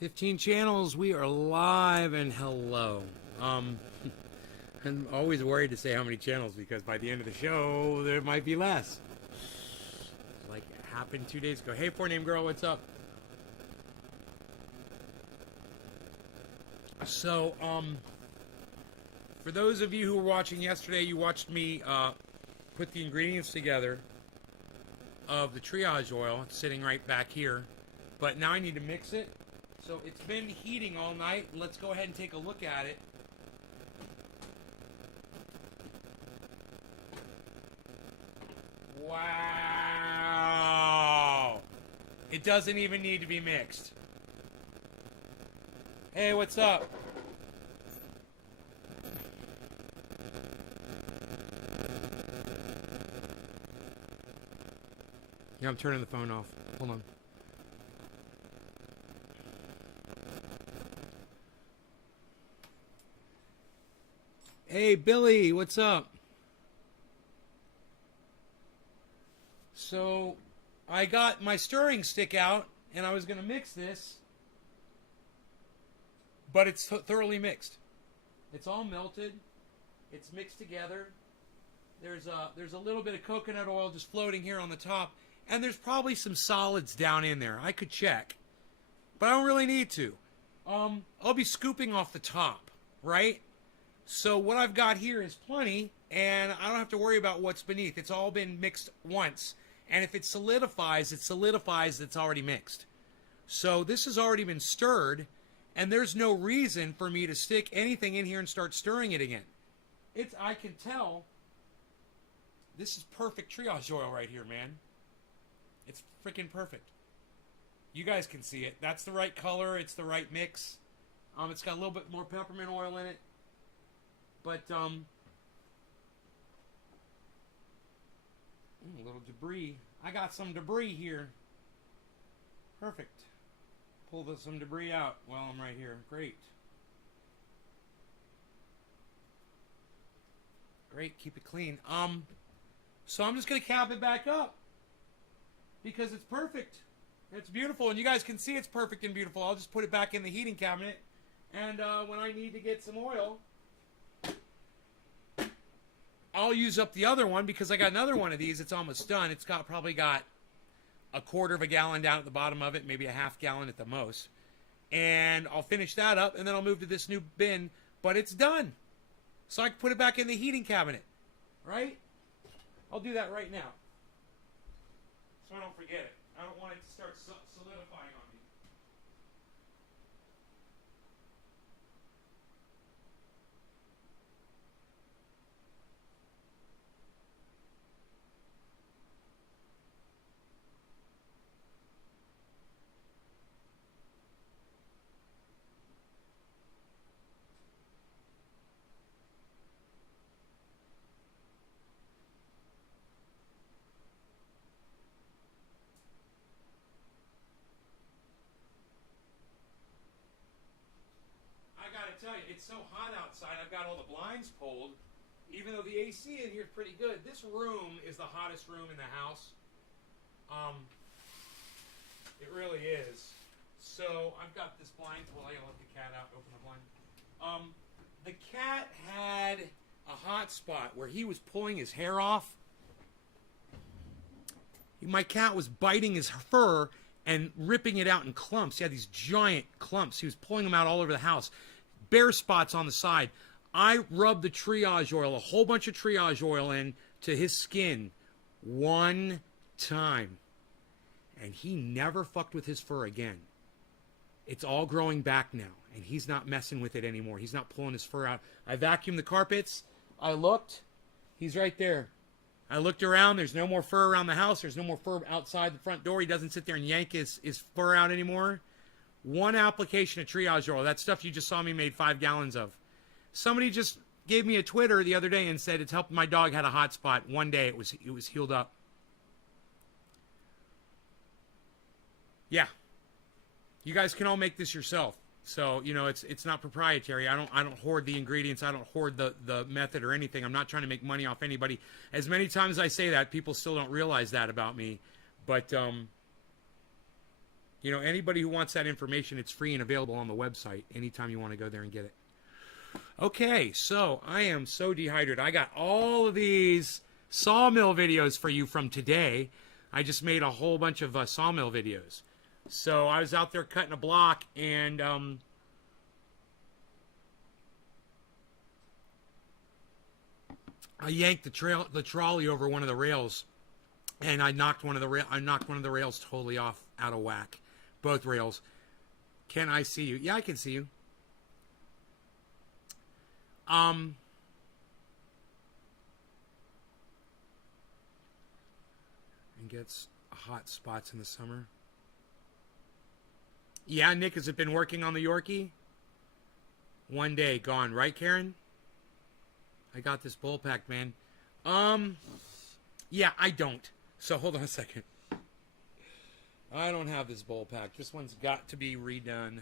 15 channels, we are live and hello. I'm always worried to say how many channels because by the end of the show, there might be less. Like it happened 2 days ago. Hey, 4-name girl, what's up? So, for those of you who were watching yesterday, you watched me put the ingredients together of the Triage oil. It's sitting right back here. But now I need to mix it. So it's been heating all night. Let's go ahead and take a look at it. Wow! It doesn't even need to be mixed. Hey, what's up? Yeah, I'm turning the phone off. Hold on. Hey, Billy, what's up? So, I got my stirring stick out, and I was going to mix this, but it's thoroughly mixed. It's all melted. It's mixed together. There's a little bit of coconut oil just floating here on the top, and there's probably some solids down in there. I could check, but I don't really need to. I'll be scooping off the top, right? So what I've got here is plenty, and I don't have to worry about what's beneath. It's all been mixed once. And if it solidifies, it's already mixed. So this has already been stirred, and there's no reason for me to stick anything in here and start stirring it again. I can tell, this is perfect Triage oil right here, man. It's freaking perfect. You guys can see it. That's the right color. It's the right mix. It's got a little bit more peppermint oil in it. But, a little debris. I got some debris here. Perfect. Pull some debris out while I'm right here. Great. Great, keep it clean. So I'm just going to cap it back up. Because it's perfect. It's beautiful, and you guys can see it's perfect and beautiful. I'll just put it back in the heating cabinet. And when I need to get some oil, I'll use up the other one because I got another one of these. It's almost done. It's probably got a quarter of a gallon down at the bottom of it, maybe a half gallon at the most. And I'll finish that up, and then I'll move to this new bin. But it's done. So I can put it back in the heating cabinet. Right? I'll do that right now. So I don't forget it. I don't want it to start solidifying on me. Tell you, it's so hot outside. I've got all the blinds pulled, even though the AC in here is pretty good. This room is the hottest room in the house. It really is. So I've got this blind. Well, I gotta let the cat out. Open the blind. The cat had a hot spot where he was pulling his hair off. My cat was biting his fur and ripping it out in clumps. He had these giant clumps. He was pulling them out all over the house. Bare spots on the side. I rubbed the Triage oil, a whole bunch of Triage oil in to his skin one time. And he never fucked with his fur again. It's all growing back now. And he's not messing with it anymore. He's not pulling his fur out. I vacuumed the carpets. I looked. He's right there. I looked around. There's no more fur around the house. There's no more fur outside the front door. He doesn't sit there and yank his fur out anymore. One application of Triage oil. That stuff you just saw me made 5 gallons of. Somebody just gave me a Twitter the other day and said it's helped my dog had a hot spot. One day it was healed up. Yeah. You guys can all make this yourself. So, you know, it's not proprietary. I don't hoard the ingredients. I don't hoard the method or anything. I'm not trying to make money off anybody. As many times as I say that, people still don't realize that about me. But You know, anybody who wants that information, it's free and available on the website anytime you want to go there and get it. Okay, so I am so dehydrated. I got all of these sawmill videos for you from today. I just made a whole bunch of sawmill videos. So I was out there cutting a block, and I yanked the trolley over one of the rails, and I knocked one of the rails totally off, out of whack. Both rails. Can I see you? Yeah, I can see you. And gets hot spots in the summer. Yeah, Nick, has it been working on the Yorkie? One day gone, right, Karen? I got this bull pack, man. Yeah, I don't. So hold on a second. I don't have this bowl pack. This one's got to be redone.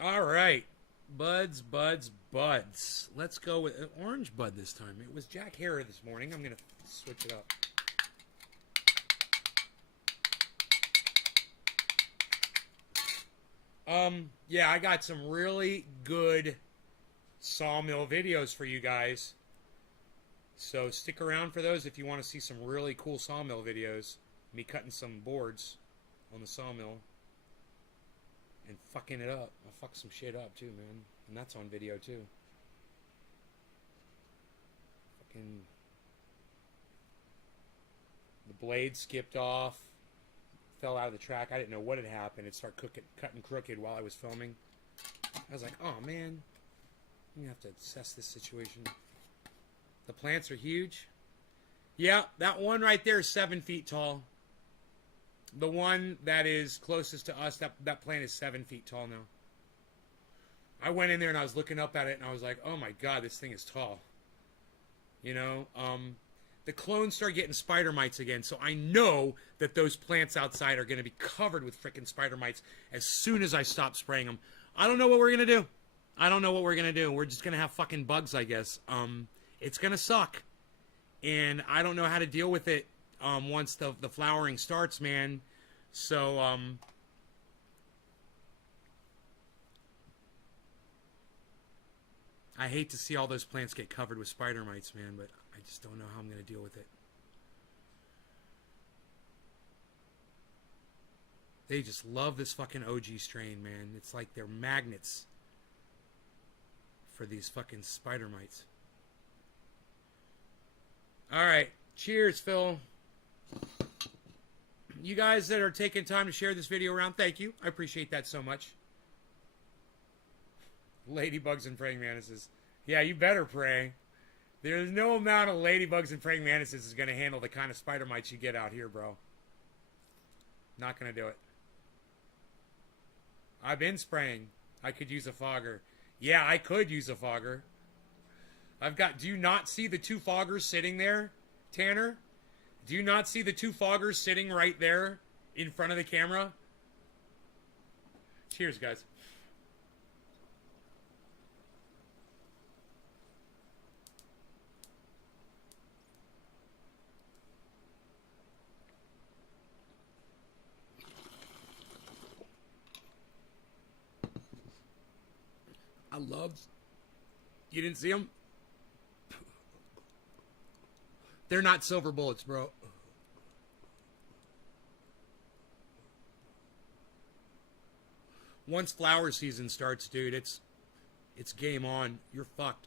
All right. Buds. Let's go with an orange bud this time. It was Jack Harrow this morning. I'm going to switch it up. Yeah, I got some really good sawmill videos for you guys. So stick around for those if you want to see some really cool sawmill videos. Me cutting some boards on the sawmill. And fucking it up. I fuck some shit up too, man. And that's on video too. Fucking... The blade skipped off. Fell out of the track. I didn't know what had happened. It started cutting crooked while I was filming. I was like, oh man. I'm going to have to assess this situation. The plants are huge. Yeah, that one right there is 7 feet tall. The one that is closest to us, that plant is 7 feet tall now. I went in there and I was looking up at it and I was like, oh my god, this thing is tall. You know, the clones start getting spider mites again, so I know that those plants outside are going to be covered with frickin' spider mites as soon as I stop spraying them. I don't know what we're going to do. We're just going to have fucking bugs, I guess. It's going to suck. And I don't know how to deal with it once the flowering starts, man. So, I hate to see all those plants get covered with spider mites, man, but I just don't know how I'm going to deal with it. They just love this fucking OG strain, man. It's like they're magnets for these fucking spider mites. All right. Cheers, Phil. You guys that are taking time to share this video around, thank you. I appreciate that so much. Ladybugs and praying mantises. Yeah, you better pray. There's no amount of ladybugs and praying mantises is going to handle the kind of spider mites you get out here, bro. Not going to do it. I've been spraying. I could use a fogger. Yeah, I could use a fogger. Do you not see the two foggers sitting there, Tanner? Do you not see the two foggers sitting right there in front of the camera? Cheers, guys. I love... You didn't see them? They're not silver bullets, bro. Once flower season starts, dude, it's game on. You're fucked.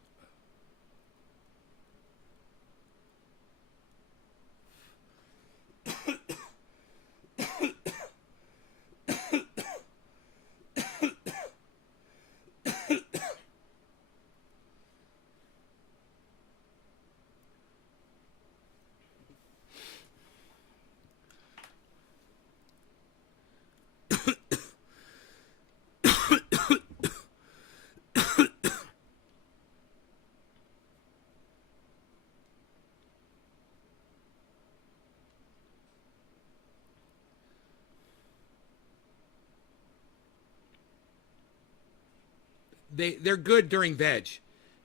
they're good during veg.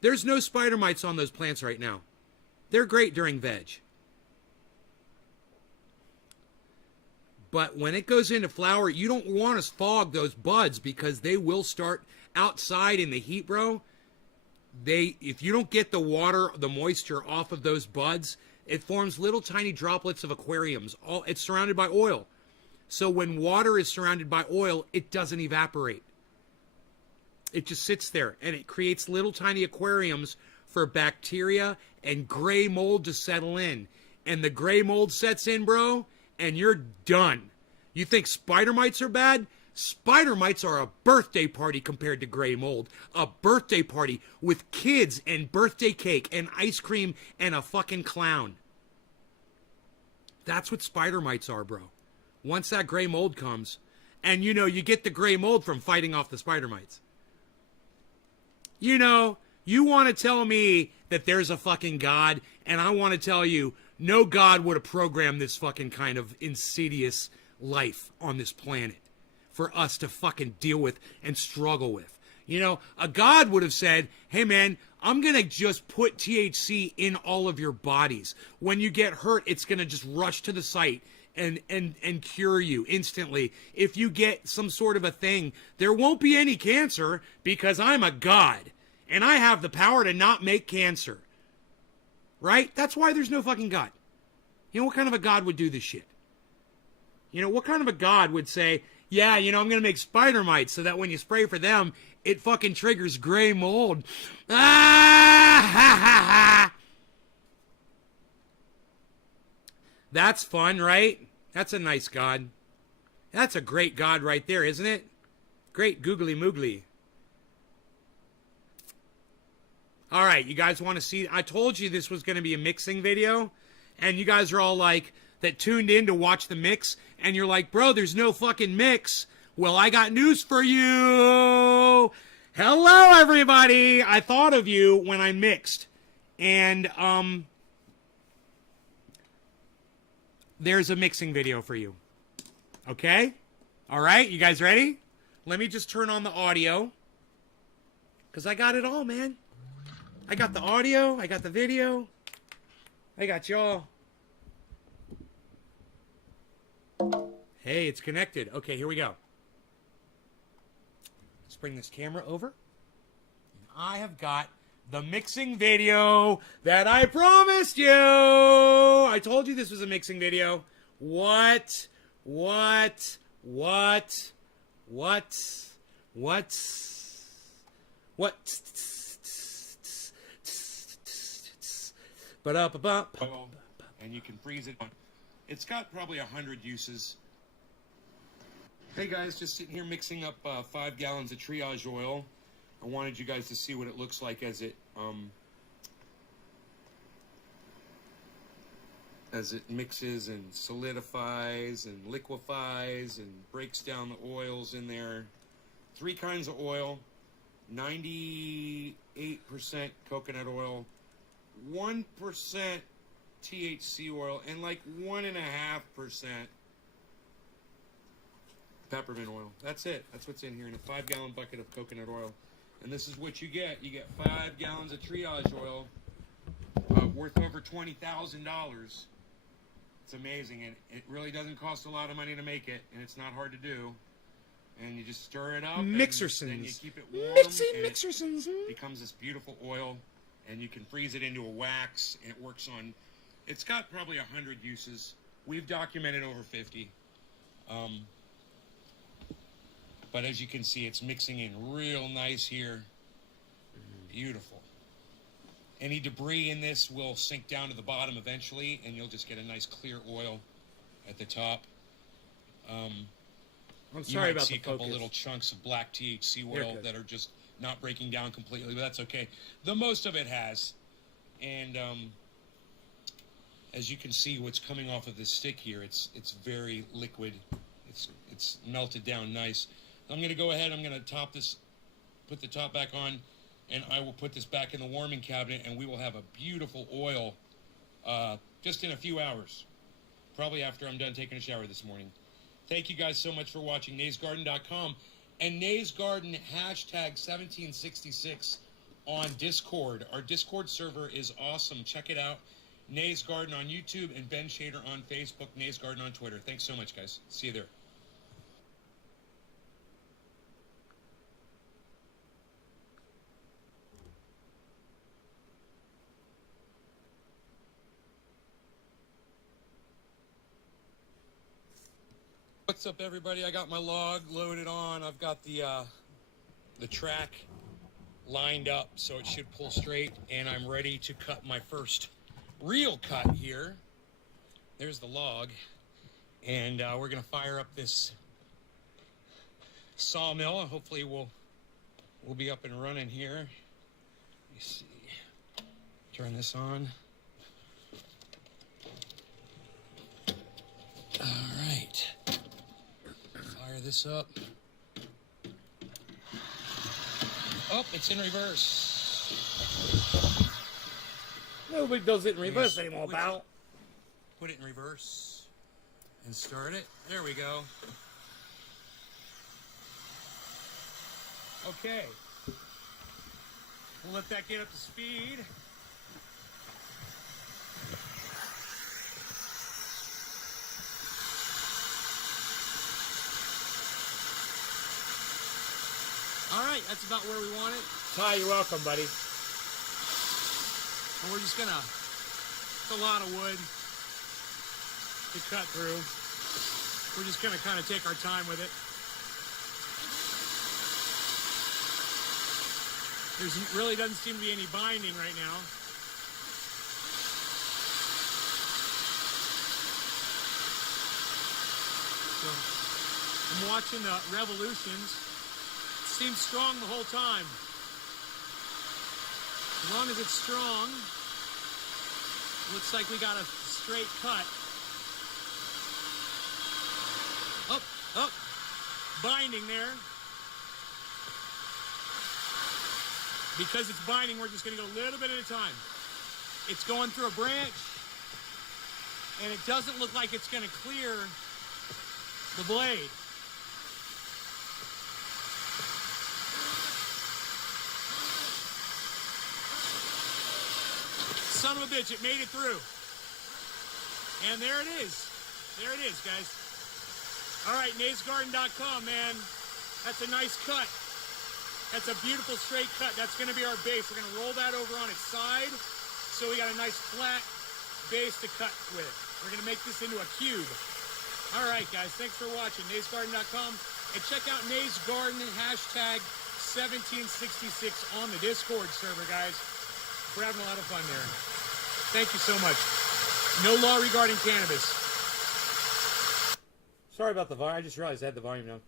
There's no spider mites on those plants right now. They're great during veg. But when it goes into flower, you don't want to fog those buds because they will start outside in the heat, bro. If you don't get the water, the moisture off of those buds, it forms little tiny droplets of aquariums. It's surrounded by oil. So when water is surrounded by oil, it doesn't evaporate. It just sits there, and it creates little tiny aquariums for bacteria and gray mold to settle in. And the gray mold sets in, bro, and you're done. You think spider mites are bad? Spider mites are a birthday party compared to gray mold. A birthday party with kids and birthday cake and ice cream and a fucking clown. That's what spider mites are, bro. Once that gray mold comes, and you get the gray mold from fighting off the spider mites. You want to tell me that there's a fucking God, and I want to tell you, no God would have programmed this fucking kind of insidious life on this planet for us to fucking deal with and struggle with. A God would have said, hey man, I'm going to just put THC in all of your bodies. When you get hurt, it's going to just rush to the site and cure you instantly. If you get some sort of a thing, there won't be any cancer because I'm a God and I have the power to not make cancer. Right? That's why there's no fucking God. What kind of a God would do this shit? What kind of a God would say, yeah, I'm going to make spider mites so that when you spray for them, it fucking triggers gray mold. Ah, ha, ha, ha. That's fun, right? That's a nice God. That's a great God right there, isn't it? Great googly moogly. All right, you guys want to see? I told you this was going to be a mixing video, and you guys are all like, that tuned in to watch the mix, and you're like, bro, there's no fucking mix. Well, I got news for you. Hello, everybody. I thought of you when I mixed, and there's a mixing video for you. Okay? All right, you guys ready? Let me just turn on the audio, because I got it all, man. I got the audio, I got the video, I got y'all. Hey, it's connected. Okay, here we go. Let's bring this camera over. I have got the mixing video that I promised you. I told you this was a mixing video. What? And you can freeze it. It's got probably 100 uses. Hey guys, just sitting here mixing up 5 gallons of Triage oil. I wanted you guys to see what it looks like as it mixes and solidifies and liquefies and breaks down the oils in there. 3 kinds of oil, 98% coconut oil, 1% THC oil, and like 1.5% peppermint oil. That's it. That's what's in here in a 5-gallon bucket of coconut oil. And this is what you get. You get 5 gallons of Triage oil worth over $20,000. It's amazing, and it really doesn't cost a lot of money to make it, and it's not hard to do. And you just stir it up, Mixersons. and then you keep it warm, Mixersons. it becomes this beautiful oil, and you can freeze it into a wax, and it works on... It's got probably 100 uses. We've documented over 50. But as you can see, it's mixing in real nice here. Beautiful. Any debris in this will sink down to the bottom eventually, and you'll just get a nice clear oil at the top. I'm sorry about see the a couple focus. little chunks of black THC oil that are just not breaking down completely, but that's okay. The most of it has. And as you can see, what's coming off of this stick here, it's very liquid. It's melted down nice. I'm going to go ahead, I'm going to top this, put the top back on, and I will put this back in the warming cabinet, and we will have a beautiful oil just in a few hours, probably after I'm done taking a shower this morning. Thank you guys so much for watching. NaysGarden.com. And Nay's Garden hashtag 1766 on Discord. Our Discord server is awesome. Check it out. Nay's Garden on YouTube and Ben Shader on Facebook. Nay's Garden on Twitter. Thanks so much, guys. See you there. What's up, everybody? I got my log loaded on. I've got the track lined up so it should pull straight, and I'm ready to cut my first real cut here. There's the log, and we're gonna fire up this sawmill. Hopefully we'll be up and running here. Let me see. Turn this on. All right. Fire this up. Oh, it's in reverse. Nobody does it in reverse anymore, pal. Put it in reverse and start it. There we go. Okay. We'll let that get up to speed. All right, that's about where we want it. Ty, you're welcome, buddy. And we're just gonna, it's a lot of wood to cut through. We're just gonna kind of take our time with it. There really doesn't seem to be any binding right now. So I'm watching the revolutions. Seems strong the whole time. As long as it's strong, looks like we got a straight cut. Up, up, binding there. Because it's binding, we're just gonna go a little bit at a time. It's going through a branch, and it doesn't look like it's gonna clear the blade. Son of a bitch, it made it through. And there it is. There it is, guys. All right, naysgarden.com, man. That's a nice cut. That's a beautiful straight cut. That's going to be our base. We're going to roll that over on its side so we got a nice flat base to cut with. We're going to make this into a cube. All right, guys. Thanks for watching. naysgarden.com. And check out Nay's Garden hashtag 1766 on the Discord server, guys. We're having a lot of fun there. Thank you so much. No law regarding cannabis. Sorry about the volume. I just realized I had the volume down.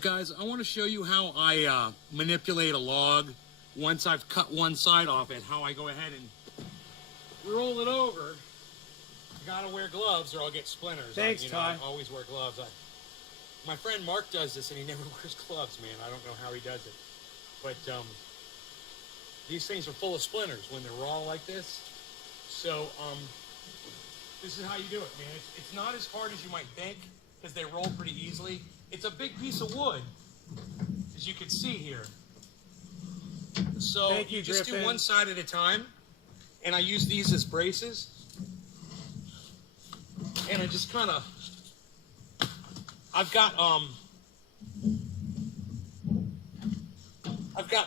Guys, I want to show you how I manipulate a log once I've cut one side off it, how I go ahead and roll it over. You gotta wear gloves or I'll get splinters. Thanks, Ty. I always wear gloves. My friend Mark does this and he never wears gloves, man. I don't know how he does it. But these things are full of splinters when they're raw like this. So this is how you do it, man. It's not as hard as you might think because they roll pretty easily. It's a big piece of wood, as you can see here. So you just do one side at a time, and I use these as braces. And I just kind of, I've got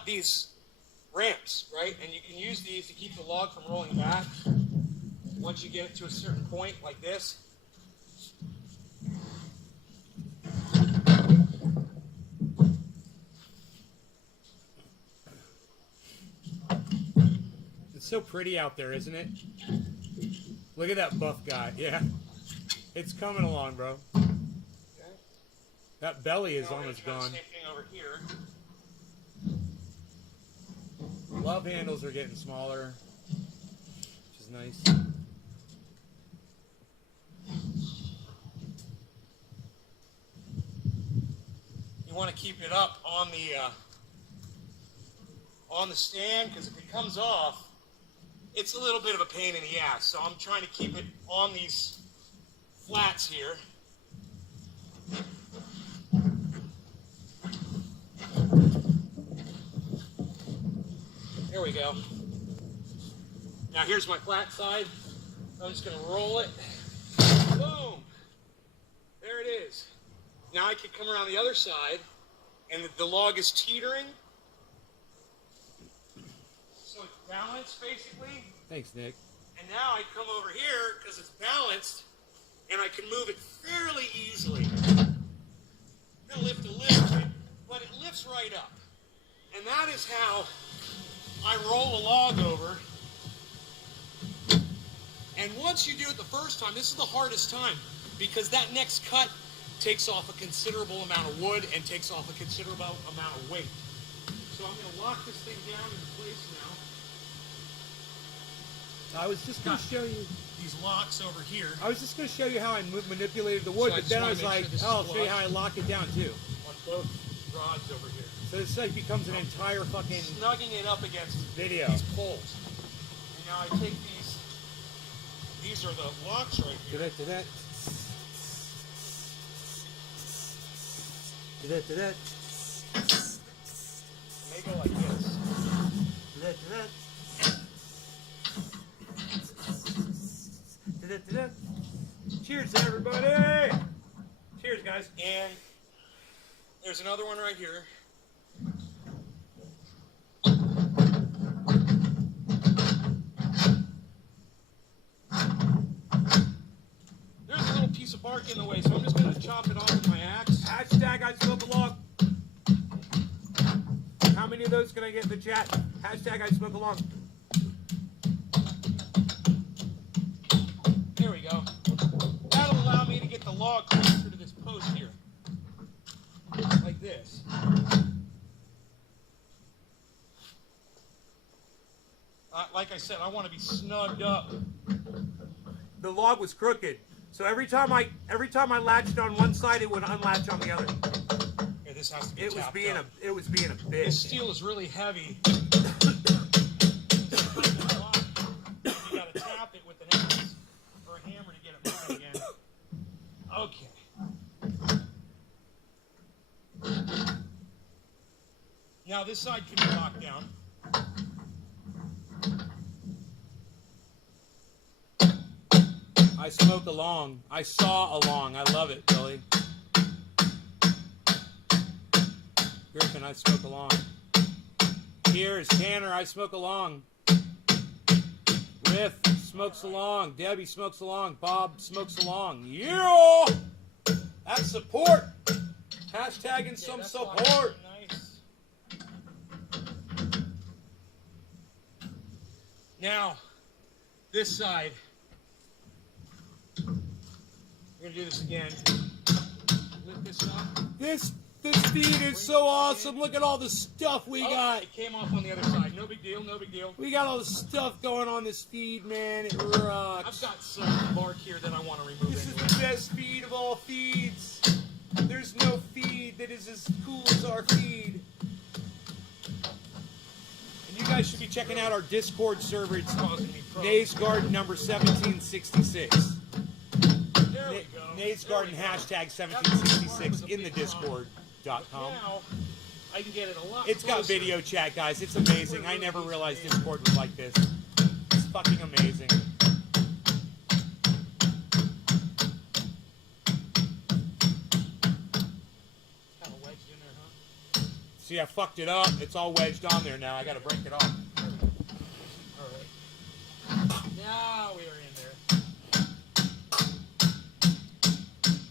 these ramps, right? And you can use these to keep the log from rolling back once you get it to a certain point like this. It's so pretty out there, isn't it? Look at that buff guy. Yeah. It's coming along, bro. Okay. That belly is almost gone. Same thing over here. Love handles are getting smaller, which is nice. You want to keep it up on the stand because if it comes off, it's a little bit of a pain in the ass. So I'm trying to keep it on these flats here. There we go. Now here's my flat side. I'm just going to roll it. Boom. There it is. Now I can come around the other side, and the log is teetering. So it's balanced, basically. Thanks, Nick. And now I come over here, because it's balanced, and I can move it fairly easily. I'm going to lift a little bit, but it lifts right up. And that is how I roll a log over. And once you do it the first time, this is the hardest time, because that next cut takes off a considerable amount of wood and takes off a considerable amount of weight. So I'm going to lock this thing down in place now. I was just going to show you these locks over here. I was just going to show you how I manipulated the wood, So I but then I just was wanna like, make sure this oh, I'll is show you flush. how I lock it down too. On both rods over here. So this like becomes an entire fucking Snugging it up against video. these poles. And now I take these are the locks right here. Da-da-da-da. Da-da-da-da. And they go like this. Da-da-da-da. Da-da-da-da. Cheers, everybody! Cheers, guys. And there's another one right here. There's a little piece of bark in the way, so I'm just going to chop it off with my axe. Hashtag I smoke a log. How many of those can I get in the chat? Hashtag I smoke a log. There we go. That'll allow me to get the log closer to this post here. Like this. Like I said, I want to be snugged up. The log was crooked, so every time I latched on one side, it would unlatch on the other. Here, this has to be It was tapped being up. a bitch. This steel is really heavy. You gotta tap it with an axe or a hammer to get it moving again. Okay. Now this side can be locked down. I smoke along. I saw along. I love it, Billy. Griffin, I smoke along. Here's Tanner, I smoke along. Riff smokes along. Debbie smokes along. Bob smokes along. Yeah! That's support. Hashtagging some that's support. nice. Now, this side. We're gonna do this again. Lift this up. This feed is so awesome. Look at all the stuff we got. It came off on the other side. No big deal, no big deal. We got all the stuff going on this feed, man. It rocks. I've got some bark here that I want to remove. This is anyway. the best feed of all feeds. There's no feed that is as cool as our feed. And you guys should be checking out our Discord server. It's Causing me problems. Nays Garden number 1766. There we go. Nays There Garden we go. hashtag 1766 in the Discord.com. Now, I can get it a lot It's got closer. video chat, guys. It's amazing. I never realized Discord was like this. It's fucking amazing. Kind of wedged in there, huh? See, I fucked it up. It's all wedged on there now. I gotta break it off. All right. Now we are in there.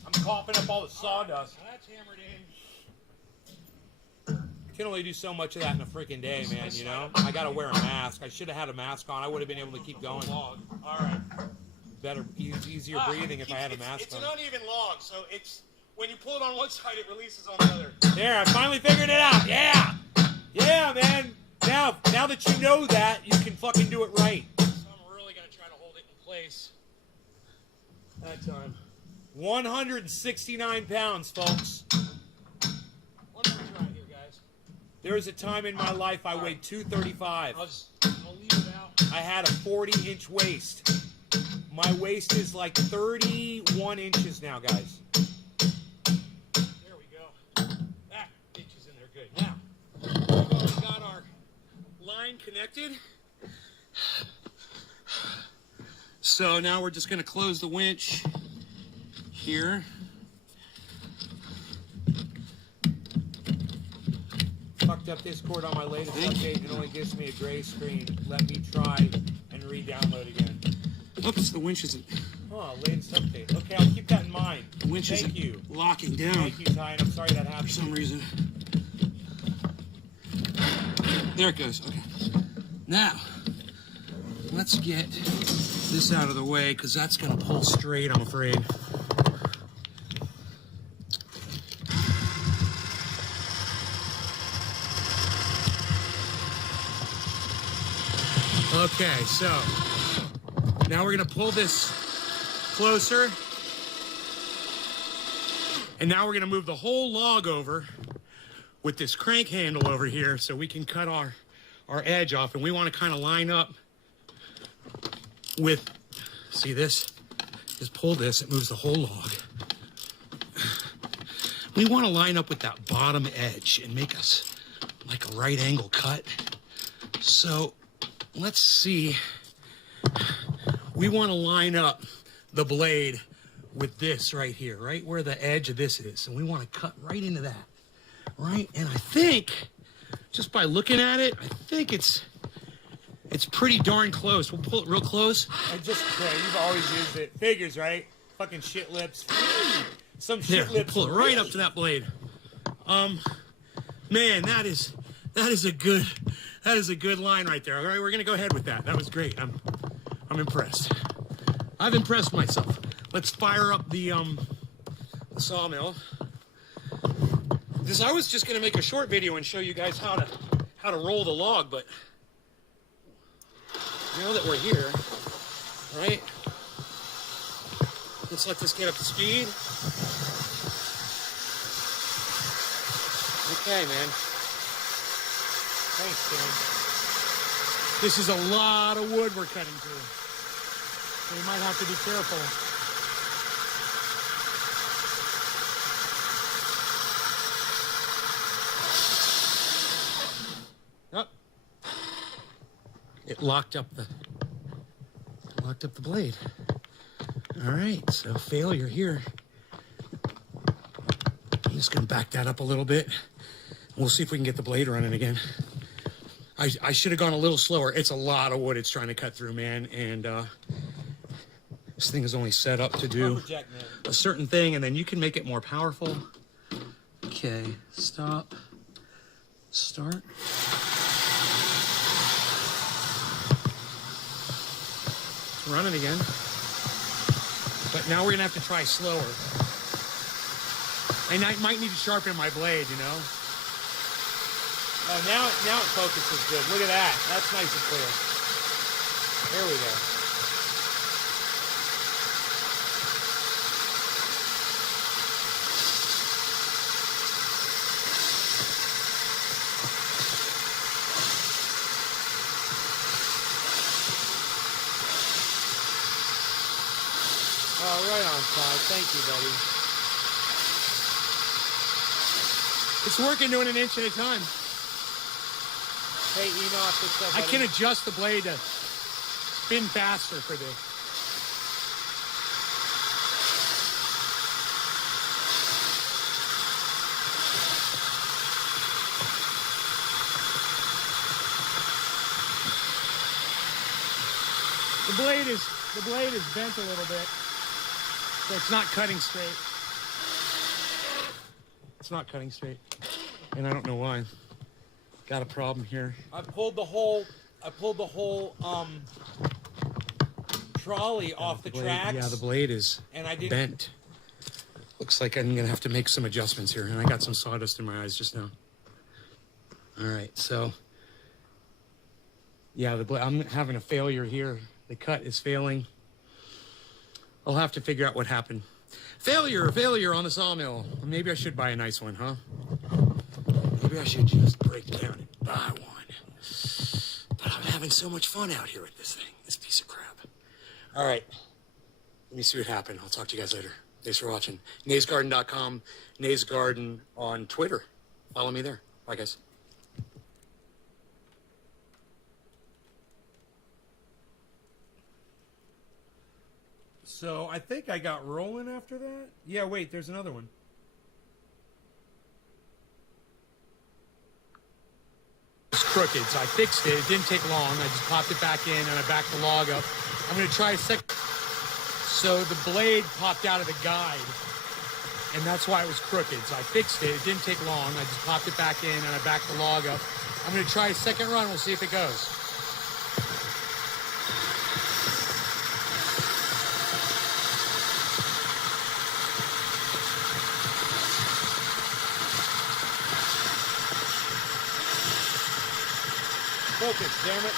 I'm coughing up all the sawdust. Now that's hammered in. Can only do so much of that in a freaking day, man, you know? I gotta wear a mask. I should have had a mask on. I would have been able to keep going. Log. All right. Better, easier breathing if I had a mask It's on. an uneven log, so it's when you pull it on one side, it releases on the other. There, I finally figured it out. Yeah! Yeah, man. Now that you know that, you can fucking do it right. So I'm really gonna try to hold it in place. That time. 169 pounds, folks. One more try here, guys. There was a time in my life I weighed 235. I'll leave it out. I had a 40-inch waist. My waist is like 31 inches now, guys. There we go. That itches in there good. Now, we got our line connected. So now we're just going to close the winch here. Fucked up this cord on my latest update. It only gives me a gray screen. Let me try and re-download again. Oops, the winch isn't. Oh, latest update. Okay, I'll keep that in mind. The winch Thank isn't you. locking down. Thank you, Ty, and I'm sorry that happened. For some reason. There it goes. Okay. Now, let's get this out of the way because that's going to pull straight, I'm afraid. Okay, so now we're going to pull this closer. And now we're going to move the whole log over with this crank handle over here so we can cut our edge off. And we want to kind of line up with, see this? Just pull this, it moves the whole log. We want to line up with that bottom edge and make us like a right angle cut. So let's see. We want to line up the blade with this right here, right where the edge of this is. And we want to cut right into that, right? And I think, just by looking at it, I think it's pretty darn close. We'll pull it real close. And just, you've always used it. Figures, right? Fucking shit lips. Some shit There, lips. we'll pull it right up to that blade. Man, that is a good line right there. All right, we're gonna go ahead with that. That was great. I'm impressed. I've impressed myself. Let's fire up the sawmill. I was just gonna make a short video and show you guys how to roll the log, but now that we're here, right? Let's let this get up to speed. Okay, man. Thanks, Tim. This is a lot of wood we're cutting through. So you might have to be careful. Yep. It locked up the blade. All right, so failure here. I'm just gonna back that up a little bit. We'll see if we can get the blade running again. I should have gone a little slower. It's a lot of wood it's trying to cut through, man. And this thing is only set up to do a certain thing, and then you can make it more powerful. Okay, stop, start. It's running again. But now we're gonna have to try slower. And I might need to sharpen my blade, you know? Oh, now it focuses good. Look at that. That's nice and clear. There we go. Oh, right on, Todd. Thank you, buddy. It's working doing an inch at a time. Hey, Enoch, what's up, I buddy? can adjust the blade to spin faster for this. The blade is bent a little bit, so it's not cutting straight. It's not cutting straight, and I don't know why. Got a problem here. I pulled the whole trolley off the tracks. Yeah, the blade is bent. Looks like I'm gonna have to make some adjustments here, and I got some sawdust in my eyes just now. All right, so yeah, I'm having a failure here. The cut is failing. I'll have to figure out what happened. Failure on the sawmill. Maybe I should buy a nice one, huh? Maybe I should just break down and buy one. But I'm having so much fun out here with this thing, this piece of crap. All right, let me see what happened. I'll talk to you guys later. Thanks for watching. NaysGarden.com, Nays Garden on Twitter. Follow me there. Bye, guys. So I think I got rolling after that. Yeah, wait, there's another one. It's crooked, so I fixed it. It didn't take long. I just popped it back in and I backed the log up. I'm going to try a sec. So the blade popped out of the guide, and that's why it was crooked. So I fixed it. It didn't take long. I just popped it back in and I backed the log up. I'm going to try a second run. We'll see if it goes. Focus, damn it.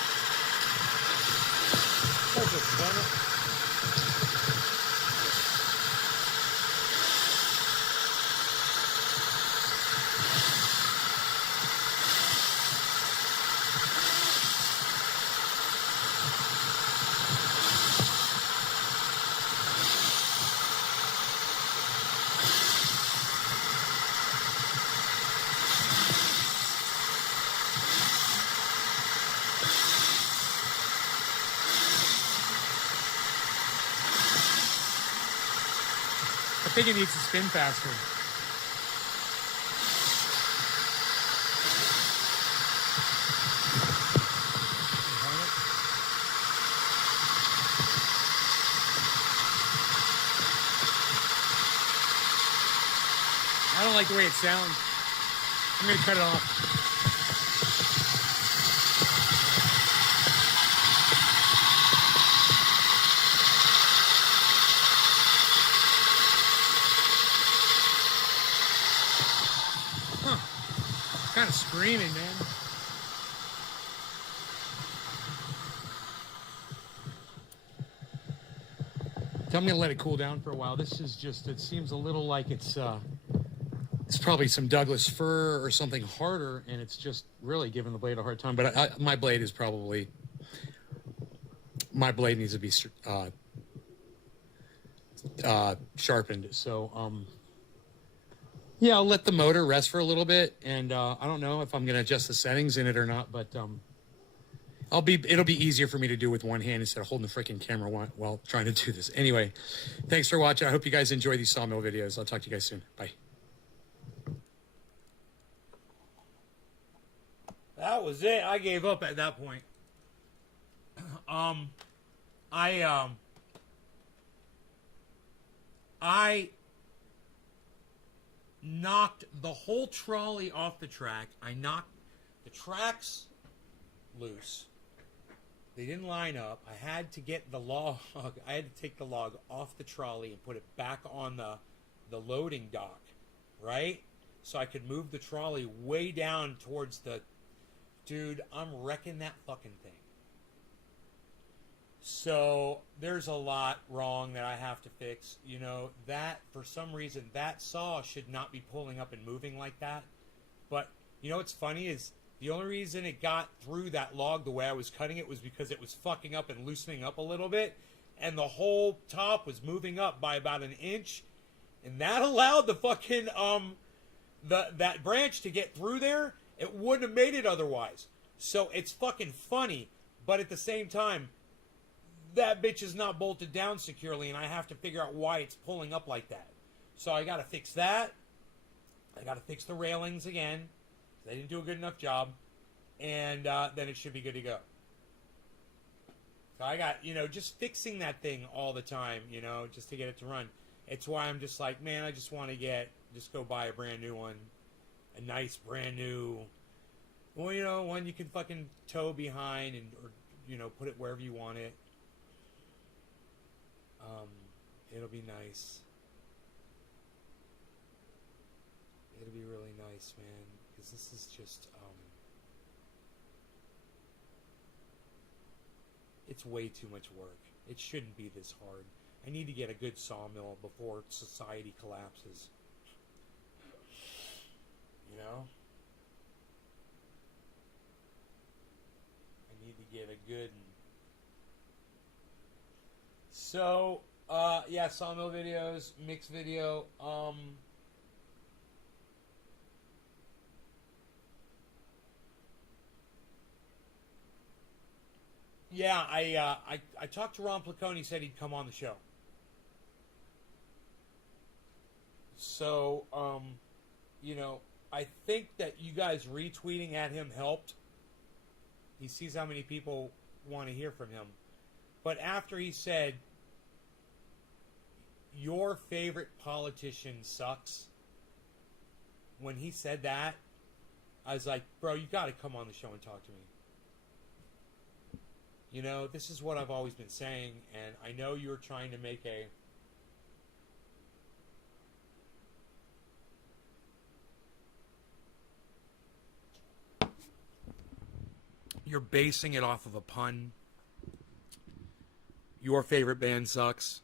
Focus, damn it. I think it needs to spin faster. I don't like the way it sounds. I'm going to cut it off. Kind of screaming, man. I'm gonna let it cool down for a while. This is just, it seems a little like it's probably some Douglas fir or something harder, and it's just really giving the blade a hard time. But my blade is probably, my blade needs to be sharpened. So, yeah, I'll let the motor rest for a little bit, and I don't know if I'm going to adjust the settings in it or not, but it'll be easier for me to do with one hand instead of holding the freaking camera while trying to do this. Anyway, thanks for watching. I hope you guys enjoy these sawmill videos. I'll talk to you guys soon. Bye. That was it. I gave up at that point. I knocked the whole trolley off the track. I knocked the tracks loose. They didn't line up. I had to get the log. I had to take the log off the trolley and put it back on the loading dock, right? So I could move the trolley way down towards the... Dude, I'm wrecking that fucking thing. So there's a lot wrong that I have to fix. You know, that, for some reason, that saw should not be pulling up and moving like that. But, you know what's funny is the only reason it got through that log the way I was cutting it was because it was fucking up and loosening up a little bit. And the whole top was moving up by about an inch. And that allowed the fucking, that branch to get through there. It wouldn't have made it otherwise. So it's fucking funny. But at the same time, that bitch is not bolted down securely, and I have to figure out why it's pulling up like that. So I got to fix that. I got to fix the railings again. They didn't do a good enough job. And then it should be good to go. So I got, you know, just fixing that thing all the time, you know, just to get it to run. It's why I'm just like, man, I just want to just go buy a brand new one. A nice brand new, well, you know, one you can fucking tow behind or, you know, put it wherever you want it. It'll be nice. It'll be really nice, man, because this is just, it's way too much work. It shouldn't be this hard. I need to get a good sawmill before society collapses. You know? I need to get a good... So, yeah, sawmill videos, mix video, yeah, I talked to Ron Placone. He said he'd come on the show. So, you know, I think that you guys retweeting at him helped. He sees how many people want to hear from him. But after he said, your favorite politician sucks, when he said that, I was like, bro, you got to come on the show and talk to me. You know, this is what I've always been saying, and I know you're trying to make a... You're basing it off of a pun. Your favorite band sucks.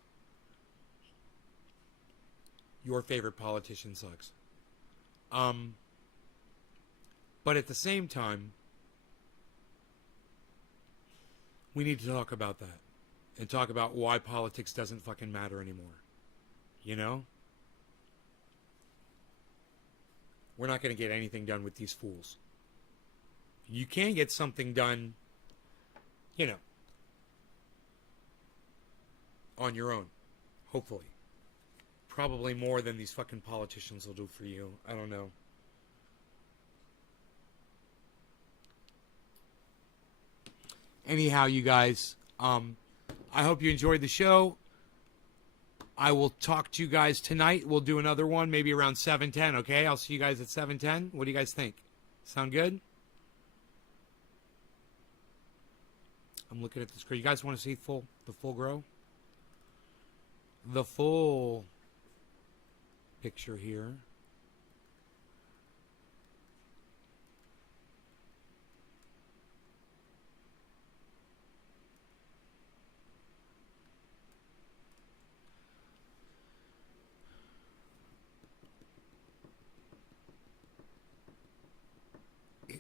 Your favorite politician sucks. But at the same time, we need to talk about that. And talk about why politics doesn't fucking matter anymore. You know? We're not going to get anything done with these fools. You can get something done, you know, on your own. Hopefully. Probably more than these fucking politicians will do for you. I don't know. Anyhow, you guys, I hope you enjoyed the show. I will talk to you guys tonight. We'll do another one, maybe around 7:10, okay? I'll see you guys at 7:10. What do you guys think? Sound good? I'm looking at the screen. You guys want to see the full grow? The full picture here.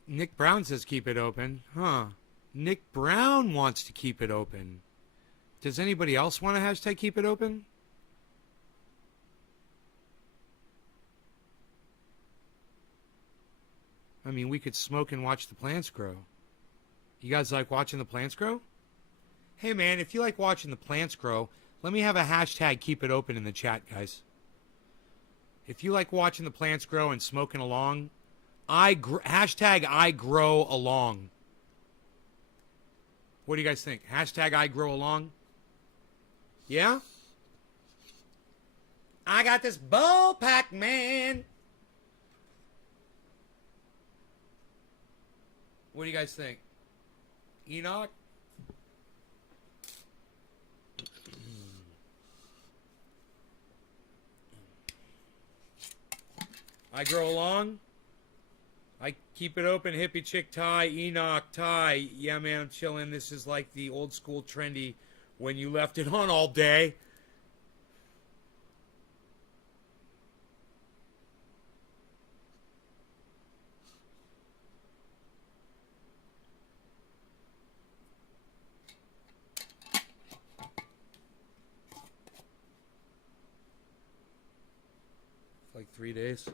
Nick Brown says keep it open. Huh. Nick Brown wants to keep it open. Does anybody else want to hashtag keep it open? I mean, we could smoke and watch the plants grow. You guys like watching the plants grow? Hey, man, if you like watching the plants grow, let me have a hashtag keep it open in the chat, guys. If you like watching the plants grow and smoking along, hashtag I grow along. What do you guys think? Hashtag I grow along? Yeah? I got this bullpack, man. What do you guys think? Enoch? I grow along? I keep it open, hippie chick tie, Enoch tie. Yeah, man, I'm chilling. This is like the old school trendy when you left it on all day. Like 3 days.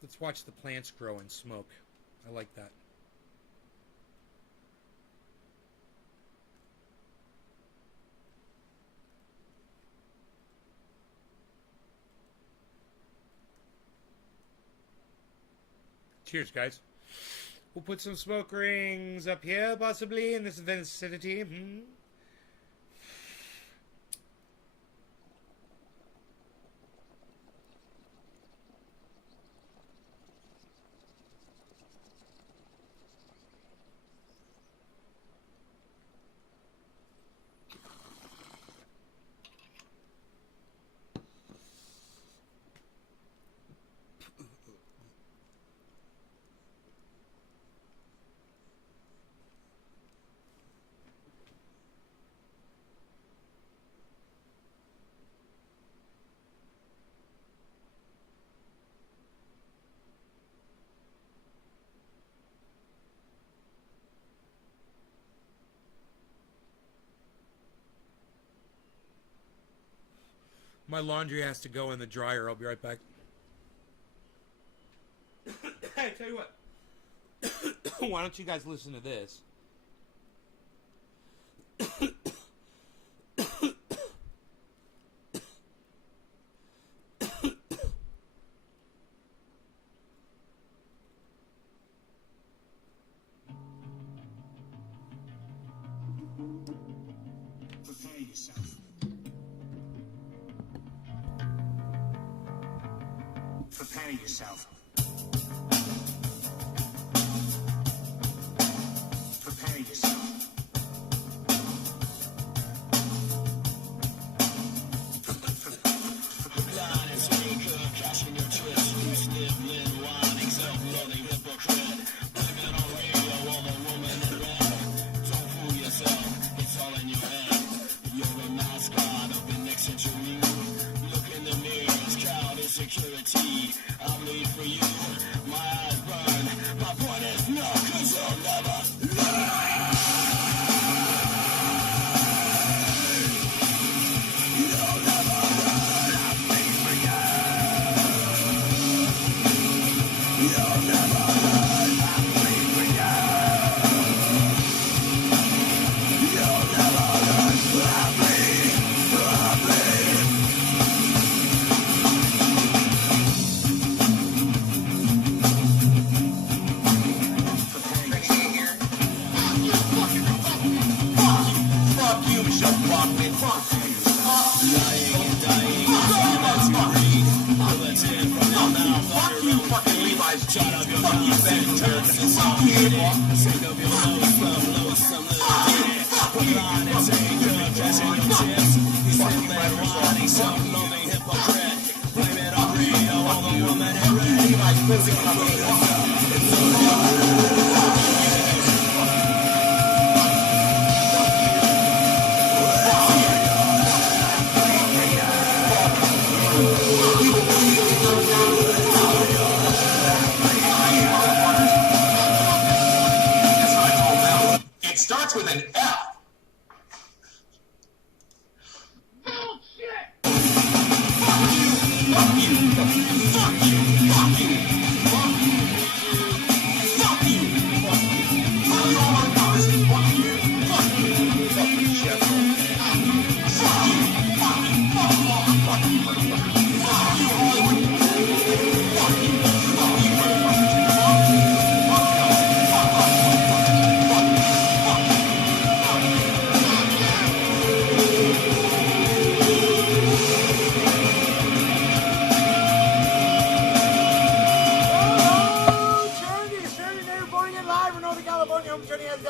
Let's watch the plants grow and smoke. I like that. Cheers, guys. We'll put some smoke rings up here, possibly, in this vicinity. My laundry has to go in the dryer. I'll be right back. Hey, tell you what. Why don't you guys listen to this? Prepare yourself. Prepare yourself. Prepare yourself. Blind as maker, cashing your chips, you sniffling, whining, self-loathing hypocrite. Blame it on radio, all the woman in red. Don't fool yourself, it's all in your head. You're a mascot of the next century. Look in the mirrors, crowd insecurity. I'll bleed for you, my eyes burn. My point is no, 'cause you'll never learn. You'll never learn. I'll bleed for you. You'll never learn. I'll bleed for you. You'll never learn. I'll bleed. I'll bleed. Fuck you, Michelle Bachman. Fuck you. Lying and dying. That's you read. Bullets in from your mouth. Fuck you, fucking Levi's. Shut up your mouth. Fuck you. Sick of your loathsome little dick. Blind as anger, cashing your chips. He's simply whining, self-loathing hypocrite. Blame it on radio, all the woman in red. Levi's pussy coming up. It's so It starts with an F. Bullshit! Fuck you! Fuck you! Fuck you! Fuck you! Fuck you! Fuck you! Fuck you! Fuck you all my cars! Fuck you! Fuck you! Fuck you, Chef! Fuck you! Fuck you! Fuck you! Fuck you all! Fuck you, motherfucker! Fuck you, Hollywood! Fuck you! Fuck you, motherfucker! Fuck you!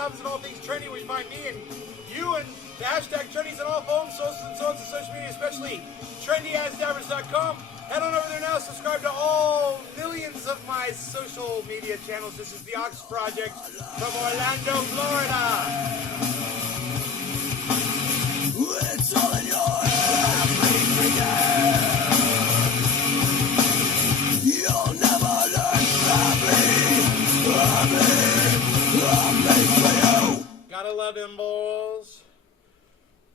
And all things trendy, we find me and you and the hashtag trendies on all phones, socials, and so on, social media, especially trendyasdabbers.com. Head on over there now, subscribe to all millions of my social media channels. This is the Ox Project from Orlando, Florida. It's all in your head. You'll never learn. Gotta love him, boys.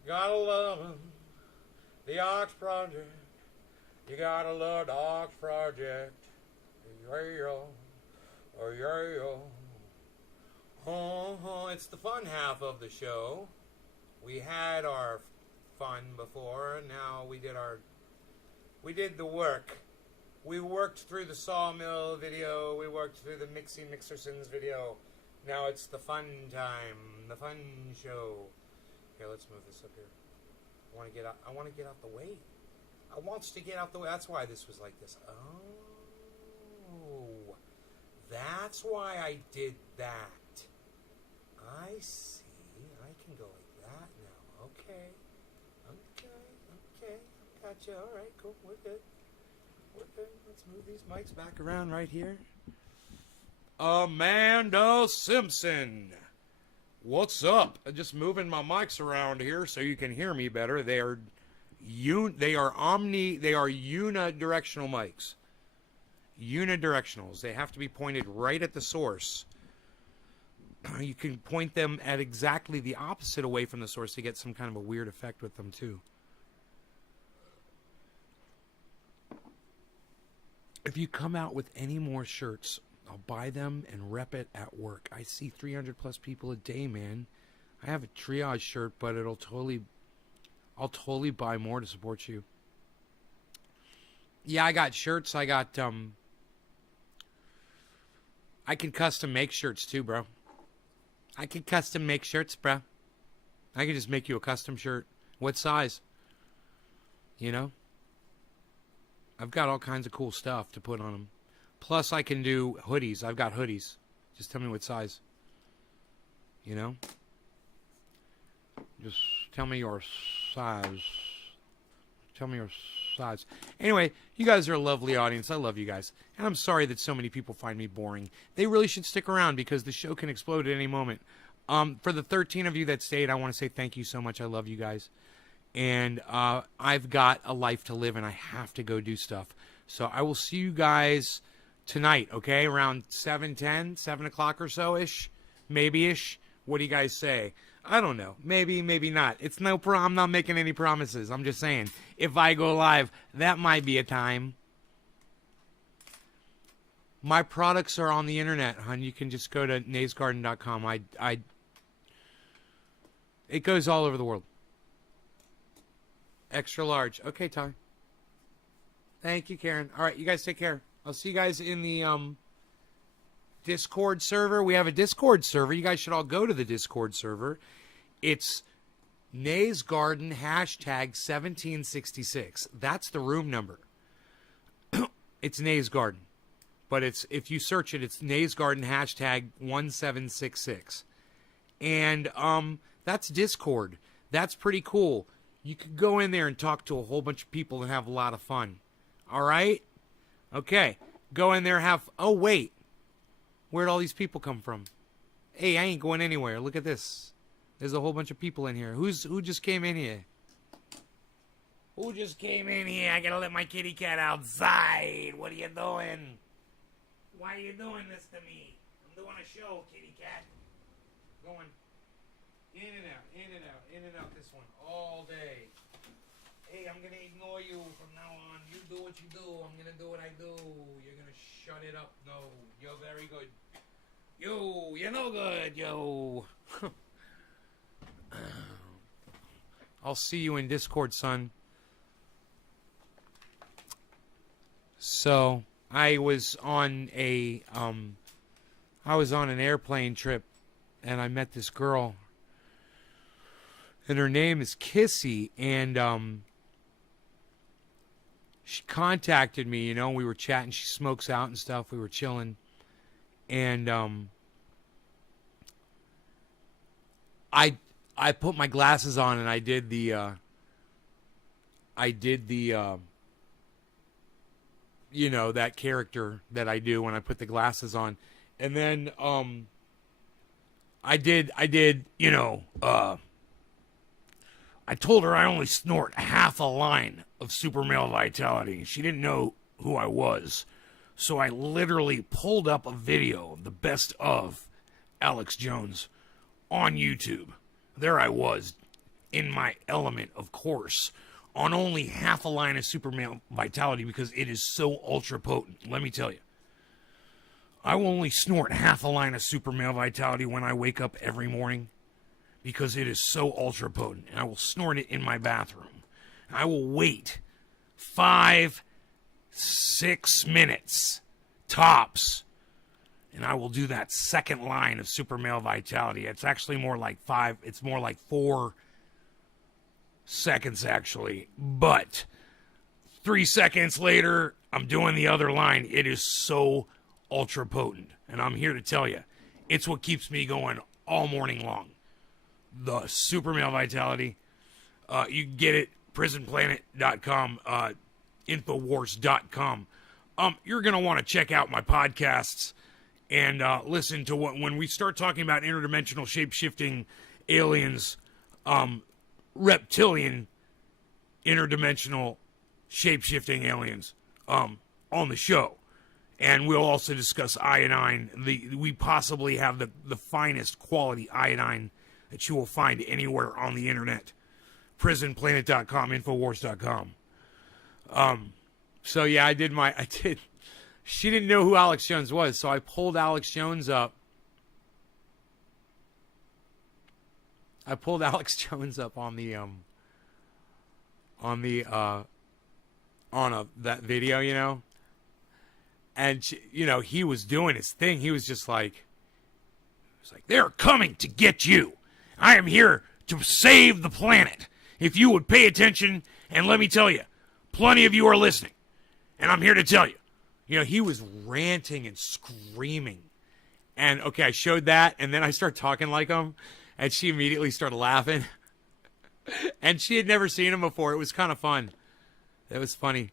Gotta love him. The Ox Project. You gotta love the Ox Project. Yeah. Oh, yeah. It's the fun half of the show. We had our fun before, and now we did the work. We worked through the Sawmill video. We worked through the Mixersons video. Now it's the fun time, the fun show. Here, let's move this up here. I want to get out the way. I wants to get out the way. That's why this was like this. Oh, that's why I did that. I see. I can go like that now. Okay. Gotcha. All right, cool. We're good. Let's move these mics back around right here. Amanda Simpson. What's up? I'm just moving my mics around here so you can hear me better. They are unidirectional mics. Unidirectionals. They have to be pointed right at the source. You can point them at exactly the opposite away from the source to get some kind of a weird effect with them too. If you come out with any more shirts, I'll buy them and rep it at work. I see 300 plus people a day, man. I have a Triage shirt, but I'll totally buy more to support you. Yeah, I got shirts. I can custom make shirts too, bro. I can custom make shirts, bro. I can just make you a custom shirt. What size? You know? I've got all kinds of cool stuff to put on them. Plus, I can do hoodies. I've got hoodies. Just tell me what size. You know? Just tell me your size. Tell me your size. Anyway, you guys are a lovely audience. I love you guys. And I'm sorry that so many people find me boring. They really should stick around because the show can explode at any moment. For the 13 of you that stayed, I want to say thank you so much. I love you guys. And I've got a life to live, and I have to go do stuff. So I will see you guys tonight, okay? Around 7:10, 7 o'clock or so-ish, maybe-ish. What do you guys say? I don't know. Maybe, maybe not. It's no problem. I'm not making any promises. I'm just saying, if I go live, that might be a time. My products are on the internet, hon. You can just go to naysgarden.com. It goes all over the world. Extra large. Okay, Ty. Thank you, Karen. All right, you guys take care. I'll see you guys in the Discord server. We have a Discord server. You guys should all go to the Discord server. It's Nays Garden hashtag 1766. That's the room number. It's Nays Garden. But it's, if you search it, it's Nays Garden hashtag 1766. And that's Discord. That's pretty cool. You could go in there and talk to a whole bunch of people and have a lot of fun. All right? Okay. Go in there, have... Oh, wait. Where'd all these people come from? Hey, I ain't going anywhere. Look at this. There's a whole bunch of people in here. Who just came in here? Who just came in here? I gotta let my kitty cat outside. What are you doing? Why are you doing this to me? I'm doing a show, kitty cat. Going in and out, in and out, in and out this one all day. Hey, I'm gonna ignore you from now on. You do what you do. I'm gonna do what I do. You're gonna shut it up. No, you're very good. You're no good, yo. I'll see you in Discord, son. So I was on an airplane trip, and I met this girl, and her name is Kissy, and she contacted me. You know, we were chatting. She smokes out and stuff. We were chilling, and I put my glasses on, and I did the you know, that character that I do when I put the glasses on. And then I did, you know, I told her I only snort half a line of super male vitality. She didn't know who I was. So I literally pulled up a video of the best of Alex Jones on YouTube. There I was, in my element, of course, on only half a line of super male vitality because it is so ultra potent. Let me tell you. I will only snort half a line of super male vitality when I wake up every morning because it is so ultra potent. And I will snort it in my bathroom. I will wait 5-6 minutes tops, and I will do that second line of super male vitality. It's actually more like 4 seconds actually, but 3 seconds later I'm doing the other line. It is so ultra potent, and I'm here to tell you, it's what keeps me going all morning long. The super male vitality, you can get it prisonplanet.com, infowars.com. You're gonna want to check out my podcasts and listen to when we start talking about interdimensional shape-shifting aliens, reptilian interdimensional shape-shifting aliens on the show. And we'll also discuss iodine. We possibly have the finest quality iodine that you will find anywhere on the internet. prisonplanet.com, infowars.com. So yeah, I did She didn't know who Alex Jones was, so I pulled Alex Jones up. I pulled Alex Jones up on that video, you know. And she, you know, he was doing his thing. He was just like, they're coming to get you. I am here to save the planet. If you would pay attention, and let me tell you, plenty of you are listening. And I'm here to tell you. You know, he was ranting and screaming. And, okay, I showed that, and then I started talking like him, and she immediately started laughing. And she had never seen him before. It was kind of fun. It was funny.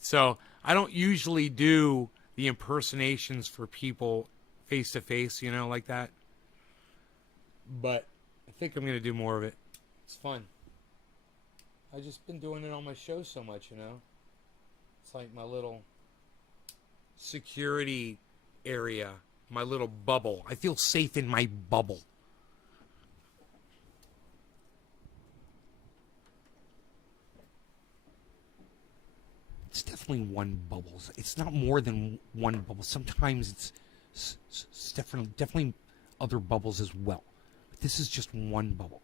So, I don't usually do the impersonations for people face-to-face, you know, like that. But I think I'm going to do more of it. It's fun. I've just been doing it on my show so much, you know. It's like my little security area, my little bubble. I feel safe in my bubble. It's definitely one bubble. It's not more than one bubble. Sometimes it's definitely other bubbles as well. But this is just one bubble.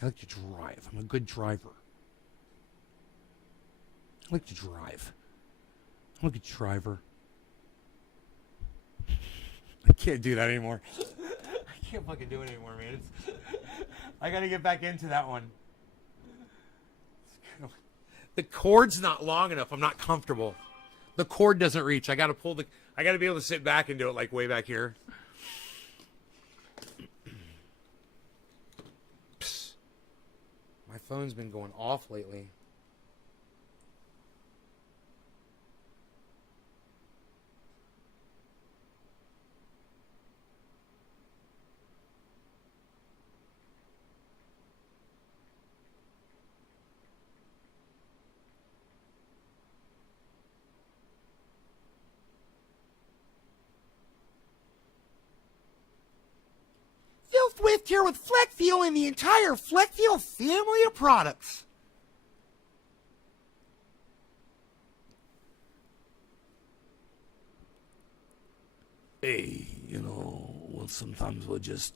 I like to drive. I'm a good driver. I like to drive. I'm a good driver. I can't do that anymore. I can't fucking do it anymore, man. I gotta get back into that one. The cord's not long enough. I'm not comfortable. The cord doesn't reach. I gotta be able to sit back and do it like way back here. Psst. My phone's been going off lately. Phil Swift here with Fleck Fuel and the entire Fleck Fuel family of products. Hey, you know, well, sometimes we're just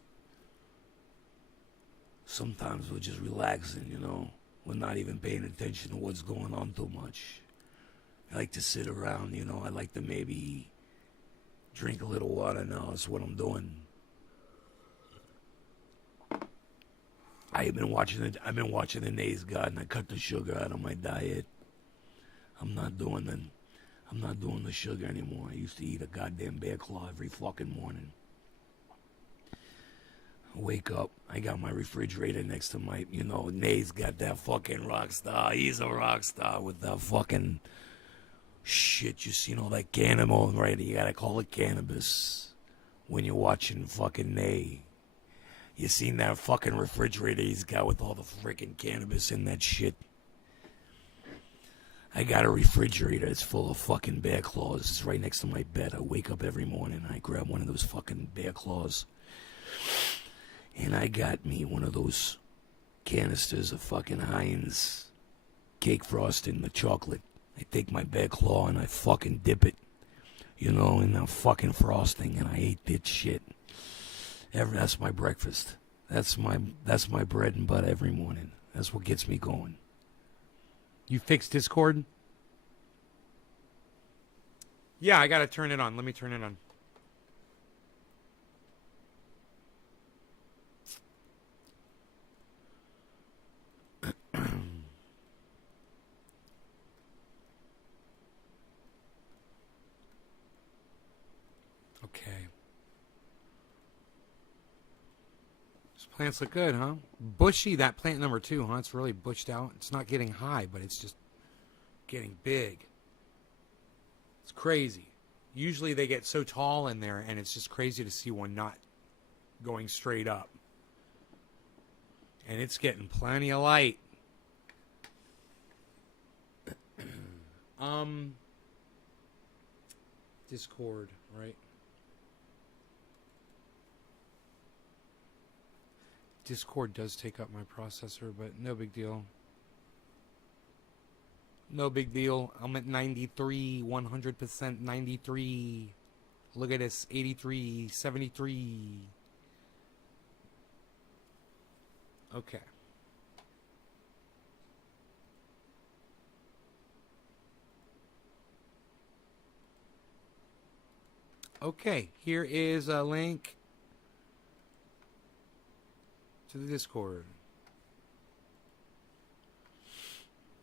relaxing, you know. We're not even paying attention to what's going on too much. I like to sit around, you know. I like to maybe drink a little water now. That's what I'm doing. I've been watching the Nays God, and I cut the sugar out of my diet. I'm not doing the sugar anymore. I used to eat a goddamn bear claw every fucking morning. I wake up, I got my refrigerator next to my, you know, Nays got that fucking rock star. He's a rock star with that fucking shit. You seen all that cannabis, right? You gotta call it cannabis when you're watching fucking Nay. You seen that fucking refrigerator he's got with all the freaking cannabis in that shit? I got a refrigerator that's full of fucking bear claws. It's right next to my bed. I wake up every morning and I grab one of those fucking bear claws. And I got me one of those canisters of fucking Heinz cake frosting, the chocolate. I take my bear claw and I fucking dip it, you know, in that fucking frosting, and I ate that shit. That's my breakfast. That's my bread and butter every morning. That's what gets me going. You fixed Discord? Yeah, I gotta turn it on. Let me turn it on. Okay. These plants look good, huh? Bushy, that plant number 2, huh? It's really bushed out. It's not getting high, but it's just getting big. It's crazy. Usually they get so tall in there, and it's just crazy to see one not going straight up. And it's getting plenty of light. Discord, right? Discord does take up my processor, but no big deal. No big deal. I'm at 93, 100% 93. Look at this, 83, 73. Okay. Okay, here is a link to the Discord.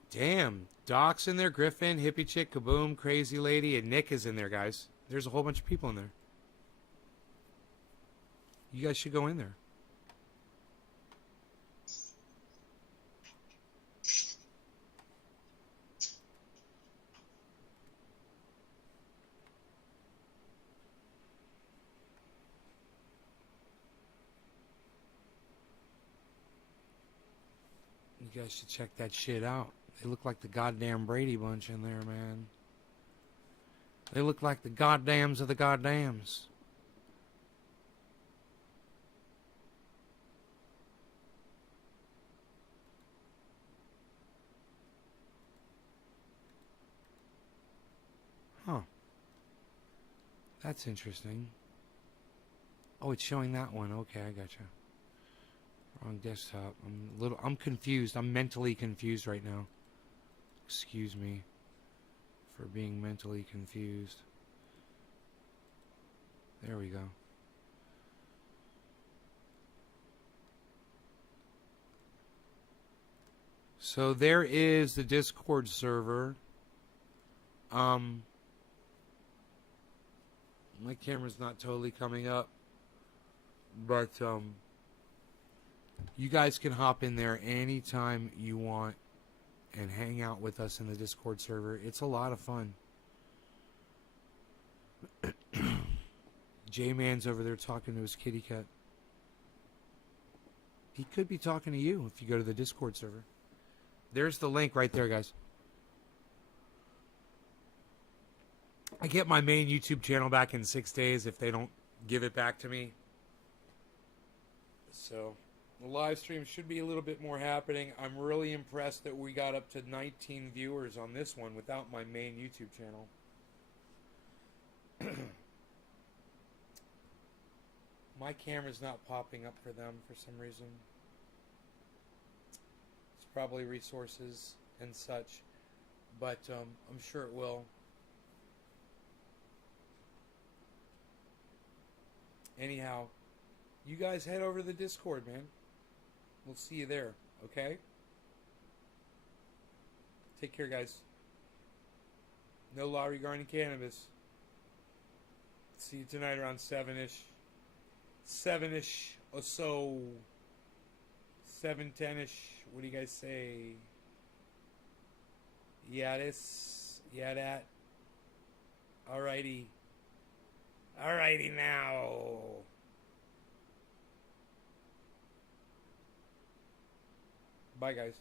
Damn, Doc's in there, Griffin, Hippie Chick, Kaboom, Crazy Lady, and Nick is in there, guys. There's a whole bunch of people in there. You guys should go in there. You guys should check that shit out. They look like the goddamn Brady Bunch in there, man. They look like the goddams of the goddams. Huh. That's interesting. Oh, it's showing that one. Okay, I gotcha. Wrong desktop. I'm confused. I'm mentally confused right now. Excuse me for being mentally confused. There we go. So there is the Discord server. My camera's not totally coming up, but you guys can hop in there anytime you want and hang out with us in the Discord server. It's a lot of fun. J-Man's over there talking to his kitty cat. He could be talking to you if you go to the Discord server. There's the link right there, guys. I get my main YouTube channel back in 6 days if they don't give it back to me. So the live stream should be a little bit more happening. I'm really impressed that we got up to 19 viewers on this one without my main YouTube channel. My camera's not popping up for them for some reason. It's probably resources and such, but I'm sure it will. Anyhow, you guys head over to the Discord, man. We'll see you there, okay? Take care, guys. No law regarding cannabis. See you tonight around 7-ish. 7-ish or so. 7:10-ish. What do you guys say? Yeah, this. Yeah, that. Alrighty. Alrighty now. Bye, guys.